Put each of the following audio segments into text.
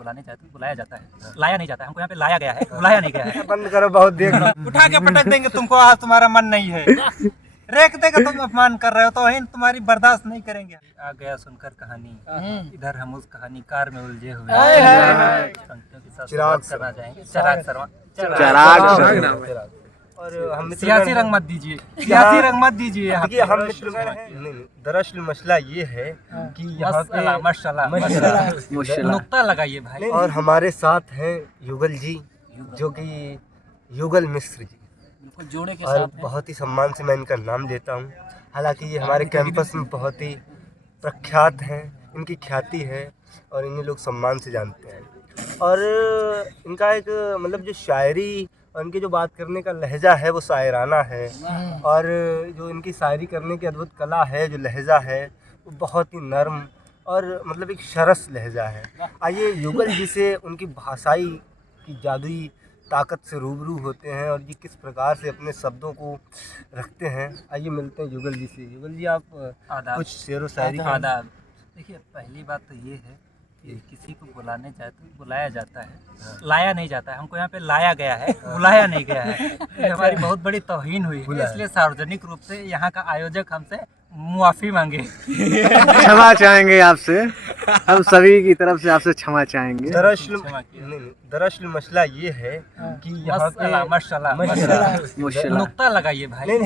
बुलाने चाहते हैं बुलाया जाता है, लाया नहीं जाता है। हमको यहाँ पे लाया गया है, बुलाया नहीं गया है। बंद करो, बहुत देख लो। उठा के पटक देंगे तुमको, आज तुम्हारा मन नहीं है। रेख देकर तुम अपमान कर रहे हो तो ही तुम्हारी बर्दाश्त नहीं करेंगे। आ गया सुनकर कहानी, इधर हम उस कहानी कार में उलझे हुए हैं। पंक्तियों के साथ चिराग शुरुआत करना चाहेंगे। चिराग शर्मा। चिराग। और हम सियासी रंग मत दीजिए, सियासी रंग मत दीजिए। यहाँ देखिए, हम मित्रगण हैं। नहीं, दरअसल मसला ये है कि यहाँ पे माशाल्लाह नुक्ता लगाइए भाई। और हमारे साथ हैं युगल जी, जो कि युगल मिश्र जी, बिल्कुल जोड़े के और साथ हैं। बहुत ही सम्मान से मैं इनका नाम लेता हूँ। हालांकि ये हमारे कैंपस में बहुत ही प्रख्यात हैं, इनकी ख्याति है और इन्हें लोग सम्मान से जानते हैं। और इनका एक मतलब जो शायरी और इनके जो बात करने का लहजा है वो शायराना है, और जो इनकी शायरी करने की अद्भुत कला है, जो लहजा है वो बहुत ही नर्म और मतलब एक सरस लहजा है। आइए युगल जी से उनकी भाषाई की जादुई ताकत से रूबरू होते हैं और ये किस प्रकार से अपने शब्दों को रखते हैं। आइए मिलते हैं युगल जी से। युगल जी, आप आदाब। कुछ शेर व शायरी का आदाब। देखिए, पहली बात तो ये है कि किसी को बुलाने चाहते हैं बुलाया जाता है, लाया नहीं जाता है। हमको यहाँ पे लाया गया है, बुलाया नहीं गया है। ये हमारी बहुत बड़ी तौहीन हुई है, इसलिए सार्वजनिक रूप से यहाँ का आयोजक हमसे मुआफ़ी मांगे। क्षमा चाहेंगे आपसे, हम सभी की तरफ से आपसे क्षमा चाहेंगे। दरअसल मसला ये है कि यहाँ पे माशाल्लाह नुक्ता लगाइए भाई।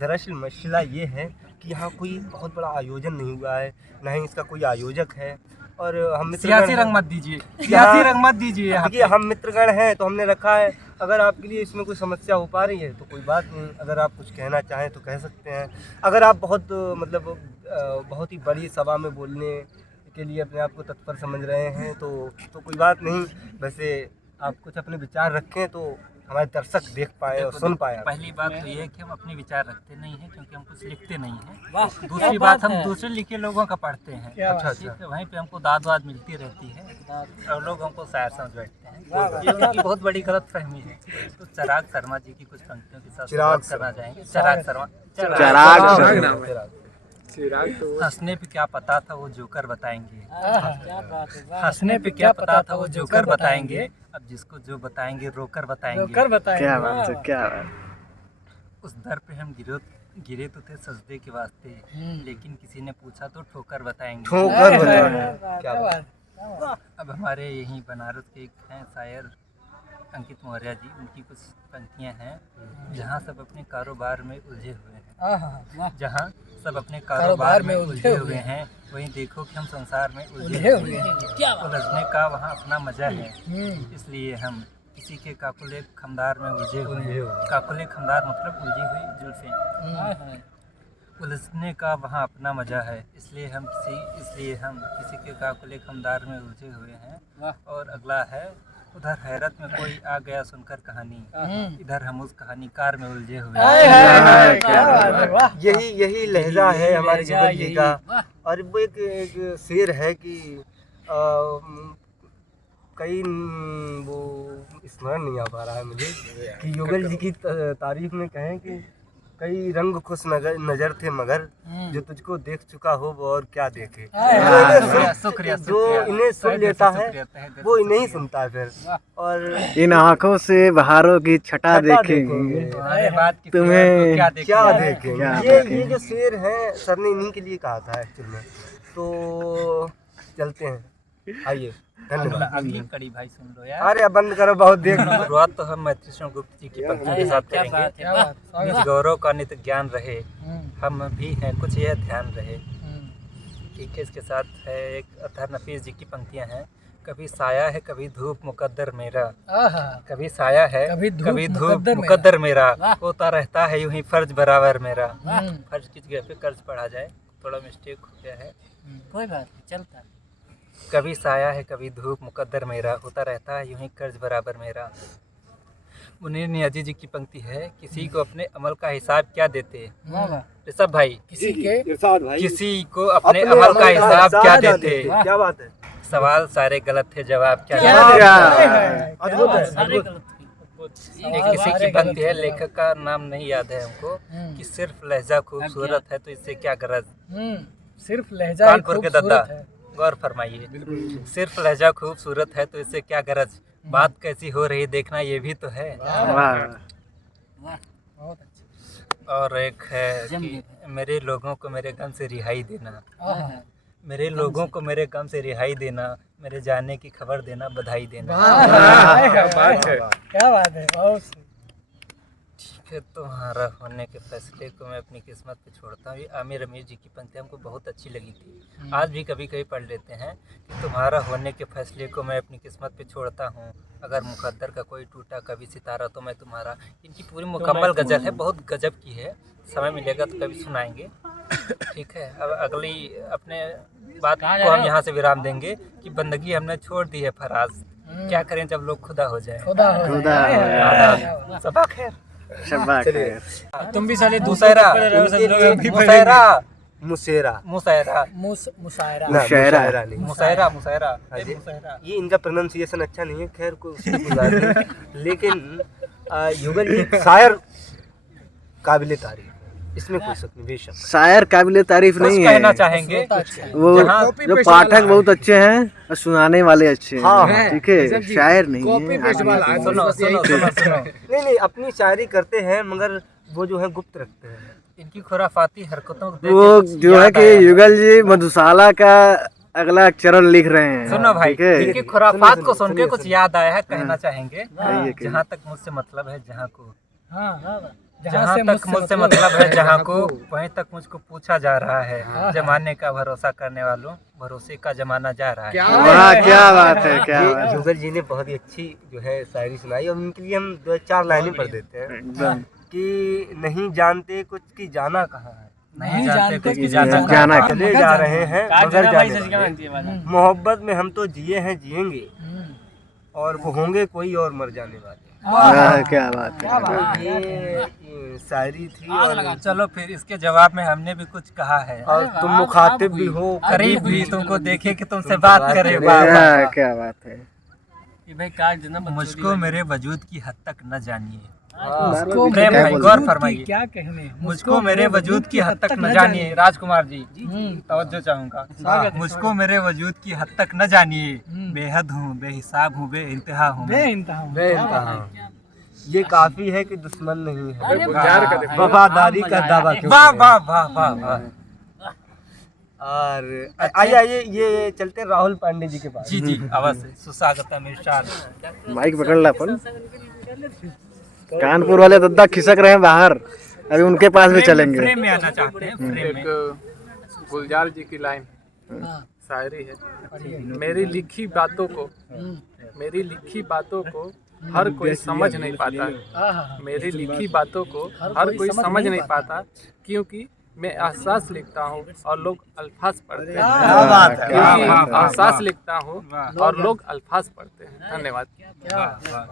दरअसल मसला ये है कि यहाँ कोई बहुत बड़ा आयोजन नहीं हुआ है, ना ही इसका कोई आयोजक है। और हम सियासी रंग मत दीजिए, सियासी रंग मत दीजिए। देखिए, हम मित्रगण हैं तो हमने रखा है। अगर आपके लिए इसमें कोई समस्या हो पा रही है तो कोई बात नहीं, अगर आप कुछ कहना चाहें तो कह सकते हैं। अगर आप बहुत मतलब बहुत ही बड़ी सभा में बोलने के लिए अपने आप को तत्पर समझ रहे हैं तो कोई बात नहीं। वैसे आप कुछ अपने विचार रखें तो हमारे दर्शक देख पाए और सुन पाए। पहली बात तो ये है कि हम अपने विचार रखते नहीं हैं, क्योंकि हम कुछ लिखते नहीं हैं। दूसरी बात, हम दूसरे लिखे लोगों का पढ़ते हैं। ठीक है, वहीं पे हमको दाद वाद मिलती रहती है और लोग हमको शायर समझ बैठते हैं। ये उनकी बहुत बड़ी गलत फहमी है। तो चिराग शर्मा जी की कुछ पंक्तियों के साथ शुरुआत करना चाहेंगे। चिराग शर्मा। हंसने पे क्या पता था वो जोकर बताएंगे, हंसने पे क्या पता था वो जोकर बताएंगे, अब जिसको जो बताएंगे रोकर बताएंगे। क्या बात है, क्या बात। उस दर पे हम गिरे तो थे सजदे के वास्ते, लेकिन किसी ने पूछा तो ठोकर बताएंगे। क्या बात। अब हमारे यहीं बनारस के एक हैं शायर अंकित मौर्य जी, उनकी कुछ पंक्तियां हैं। जहाँ सब अपने कारोबार में उलझे हुए हैं, जहाँ सब अपने कारोबार में उलझे हुए हैं, वहीं देखो कि हम संसार में उलझे हुए हैं। उलझने का वहाँ अपना मजा है, इसलिए हम किसी के काकुले खमदार में उलझे हुए हैं। काकुले खमदार मतलब उलझी हुई जुल्फें। उलझने का वहाँ अपना मजा है, इसलिए हम किसी के काकुले खमदार में उलझे हुए हैं। और अगला है, उधर हैरत में कोई आ गया सुनकर कहानी, इधर हम उस कहानी कार में उलझे हुए हैं। यही लहजा है हमारे युगल जी का। और वो एक शेर है कि कई वो स्मरण नहीं आ पा रहा है मुझे कि युगल जी की तारीफ में कहें कि कई रंग खुश नजर थे मगर जो तुझको देख चुका हो वो और क्या देखे। जो इन्हें सुन लेता है वो इन्हें ही सुनता है फिर। और इन आँखों से बहारों की छटा देखेंगे, तुम्हें क्या देखेंगे। ये जो शेर है सर ने इन्हीं के लिए कहा था एक्चुअल में। तो चलते हैं, आइए। धन्यवाद। अगली कड़ी भाई सुन लो यार। अरे बंद करो, बहुत देख लो। शुरुआत तो हम मैत्री शरण गुप्त जी की पंक्ति के साथ करेंगे। निज गौरव का नित ज्ञान रहे, हम भी हैं कुछ यह ध्यान रहे। ठीक है, इसके साथ है एक अतहर नफीस जी की पंक्तियां हैं। कभी साया है कभी धूप मुकद्दर मेरा, कभी साया है कभी धूप मुकद्दर मेरा, होता रहता है यूं ही फर्ज बराबर मेरा। फर्ज की जगह पे कर्ज पढ़ा जाए, थोड़ा मिस्टेक हो गया है, कोई बात नहीं, चलता। कभी साया है कभी धूप मुकद्दर मेरा, होता रहता है यूं ही कर्ज बराबर मेरा। मुनीर नियाजी जी की पंक्ति है, किसी को अपने अमल का हिसाब क्या देते। ऋषभ भाई, किसी को अपने अमल का हिसाब क्या देते। क्या बात है। सवाल सारे गलत थे, जवाब क्या। अद्भुत है। किसी की पंक्ति है, लेखक का नाम नहीं याद है हमको, कि सिर्फ लहजा खूबसूरत है तो इससे क्या गरज। सिर्फ लहजा कानपुर के दद्दा, गौर फरमाइए। सिर्फ लहजा खूबसूरत है तो इससे क्या गरज, बात कैसी हो रही देखना ये भी तो है। वाह बहुत अच्छा। और एक है कि मेरे लोगों को मेरे गम से रिहाई देना, मेरे लोगों को मेरे गम से रिहाई देना, मेरे जाने की खबर देना, बधाई देना। क्या बात है, क्या बात है, बहुत सही। ठीक है, तुम्हारा होने के फैसले को मैं अपनी किस्मत पे छोड़ता हूँ। ये आमिर रमीज जी की पंक्ति हमको बहुत अच्छी लगी थी, आज भी कभी कभी पढ़ लेते हैं कि तुम्हारा होने के फैसले को मैं अपनी किस्मत पे छोड़ता हूँ, अगर मुकद्दर का कोई टूटा कभी सितारा तो मैं तुम्हारा। इनकी पूरी मुकम्मल गज़ल है, बहुत गजब की है, समय मिलेगा तो कभी सुनाएंगे। ठीक है, अब अगली अपने बात को हम यहाँ से विराम देंगे कि बंदगी हमने छोड़ दी है फराज, क्या करें जब लोग खुदा हो जाए। सबा खैर। शाबाश तुम भी साले मुसैरा मुसैरा मुसेरा मुसैरा मुशायरा ना, मुशायरा नहीं। मुसैरा मुसैरा हाँ जी। मुसैरा। ये इनका प्रोनाउंसिएशन अच्छा नहीं है, खैर कोई उसकी कोई बात नहीं। लेकिन युगल जी शायर काबिल तारीफ, इसमें कोई शक नहीं, बेशक। शायर काबिल तारीफ कुछ नहीं कहना है, चाहेंगे वो जहाँ जो पाठक बहुत अच्छे हैं और सुनाने वाले अच्छे हाँ, हैं, ठीक है, शायर नहीं है। सुनो सुनो सुनो सुनो, नहीं अपनी शायरी करते हैं मगर वो जो है गुप्त रखते हैं। इनकी खुराफाती हरकतों को देख वो के कुछ जो है याद कि आया। युगल जी मधुशाला का अगला चरण लिख रहे हैं। सुनो भाई, ठीक है, इनकी खुराफात को सुन के सुनिए, कुछ याद आया है, कहना चाहेंगे। कहिए, कहिए। जहाँ तक मुझसे मतलब है जहाँ को, हाँ, जहाँ तक मुझसे मतलब है जहाँ को, वहीं तक मुझको पूछा जा रहा है। जमाने का भरोसा करने वालों, भरोसे का जमाना जा रहा है। वाह क्या बात है, क्या बात ये है, युगल जी ने बहुत ही अच्छी जो है शायरी सुनाई और उनके लिए हम 2-4 लाइनें पढ़ देते हैं एकदम कि नहीं जानते कुछ की जाना कहाँ है, नहीं जानते कुछ की जाना जाना है। चले जा रहे हैं मगर जाने वाले। मोहब्बत में हम तो जिए हैं जिएंगे और वो होंगे कोई और मर जाने वाले। वाह क्या बात है। ये शायरी थी और चलो फिर इसके जवाब में हमने भी कुछ कहा है। तुम मुखातिब भी हो, करीब भी तुमको देखे कि तुमसे बात करे। वाह, वाह, वाह, क्या बात है। मुझको मेरे वजूद की हद तक न जानिए। उसको प्रेम क्या भाई बोल गौर की फरमाइए। क्या कहने, मुझको मेरे वजूद की हद तक न जानिए। राजकुमार जी तवज्जो चाहूंगा। स्वागत है, मुझको मेरे वजूद की हद तक न जानिए, बेहद हूँ, बेहिसाब हूँ, बेइंतहा हूँ मैं। बेइंतहा। ये काफी है कि दुश्मन नहीं है, वफादारी का दावा क्यों वाह करें? वाह वाह वाह वाह। और आइए आइए ये चलते हैं राहुल पांडे जी के पास। जी जी, अवश्य, सुस्वागतम इरशाद। माइक पकड़ ला अपन। कानपुर वाले दद्दा खिसक रहे हैं बाहर, अभी उनके पास भी चलेंगे। फ्रेम में आना चाहते हैं, फ्रेम में। गुलजार जी की लाइन शायरी है। मेरी लिखी बातों को हर कोई समझ नहीं पाता। मेरी लिखी बातों को हर कोई समझ नहीं पाता, क्योंकि मैं एहसास लिखता हूँ और लोग अल्फाज पढ़ते हैं। क्या बात है, वाह, क्योंकि वाह, वाह, एहसास लिखता हूँ वाह। और लोग अल्फाज पढ़ते हैं। धन्यवाद। वाह, वाह।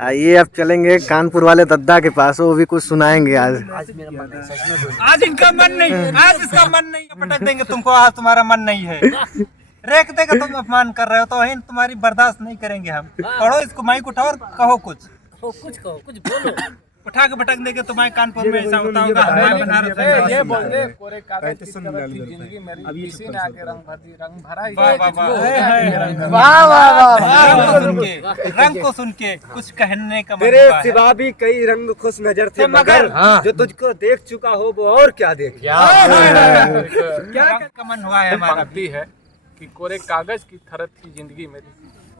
आइए अब चलेंगे कानपुर वाले दद्दा के पास, वो भी कुछ सुनाएंगे आज। आज इनका मन नहीं, आज इसका मन नहीं, पटक देंगे तुमको। आज तुम्हारा मन नहीं है, रेख देगा तुम अपमान कर रहे हो तो तुम्हारी बर्दाश्त नहीं करेंगे हम। पढ़ो इसको, माइक उठाओ और कहो कुछ बोलो। उठा के पटक देंगे तो मैं कानपुर में ऐसा होता होगा। हमारे बनारस में ये बोल दे, कोरे कागज की तरह थी जिंदगी मेरी, किसी ने आके रंग भर दी, रंग भरा ही वाह, वाह, कुछ वाह। हो गया रंग भरा। वाह वाह वाह। रंग को सुन के कुछ कहने का मन तेरे हुआ है। सिवा भी कई रंग खुश नजर थे मगर मगर जो तुझको देख चुका हो वो और क्या देखे। क्या का मन हुआ है हमारा। पंक्ति है कि कोरे कागज की तरह थी जिंदगी मेरी,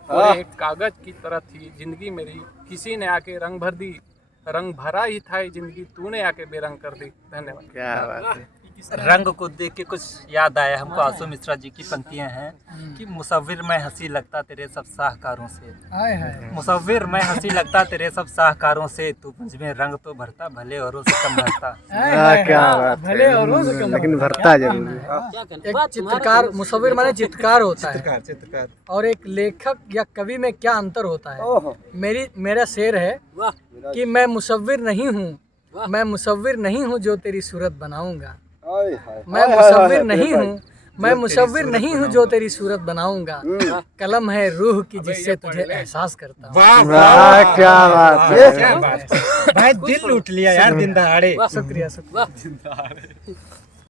कोरे कागज की तरह थी जिंदगी मेरी, किसी ने आके रंग भर दी, रंग भरा ही था ये जिंदगी, तूने आके बेरंग कर दी। धन्यवाद। क्या बात है। रंग को देख के कुछ याद आया हमको। आंसू मिश्रा जी की पंक्तियां हैं कि मुसव्विर मैं हंसी लगता तेरे सब शाहकारों से, हाय हाय। मुसव्विर मैं हंसी लगता तेरे सब शाहकारों से, तू मुझ में रंग तो भरता भले औरों से कम भरता। क्या बात है। भले औरों से कम। लेकिन भरता जरूर है। एक चित्रकार, मुसव्विर माने चित्रकार होता है, और एक लेखक या कवि में क्या अंतर होता है। मेरा शेर है कि मैं मुसव्विर नहीं हूँ, मैं मुसव्विर नहीं हूँ जो तेरी सूरत बनाऊंगा। मैं मुसव्विर नहीं हूँ, मैं मुसव्विर नहीं हूँ जो तेरी सूरत बनाऊंगा। कलम है रूह की जिससे तुझे एहसास करता हूँ। वाह क्या बात है। भाई दिल लूट लिया यार दिन दहाड़े। शुक्रिया शुक्रिया।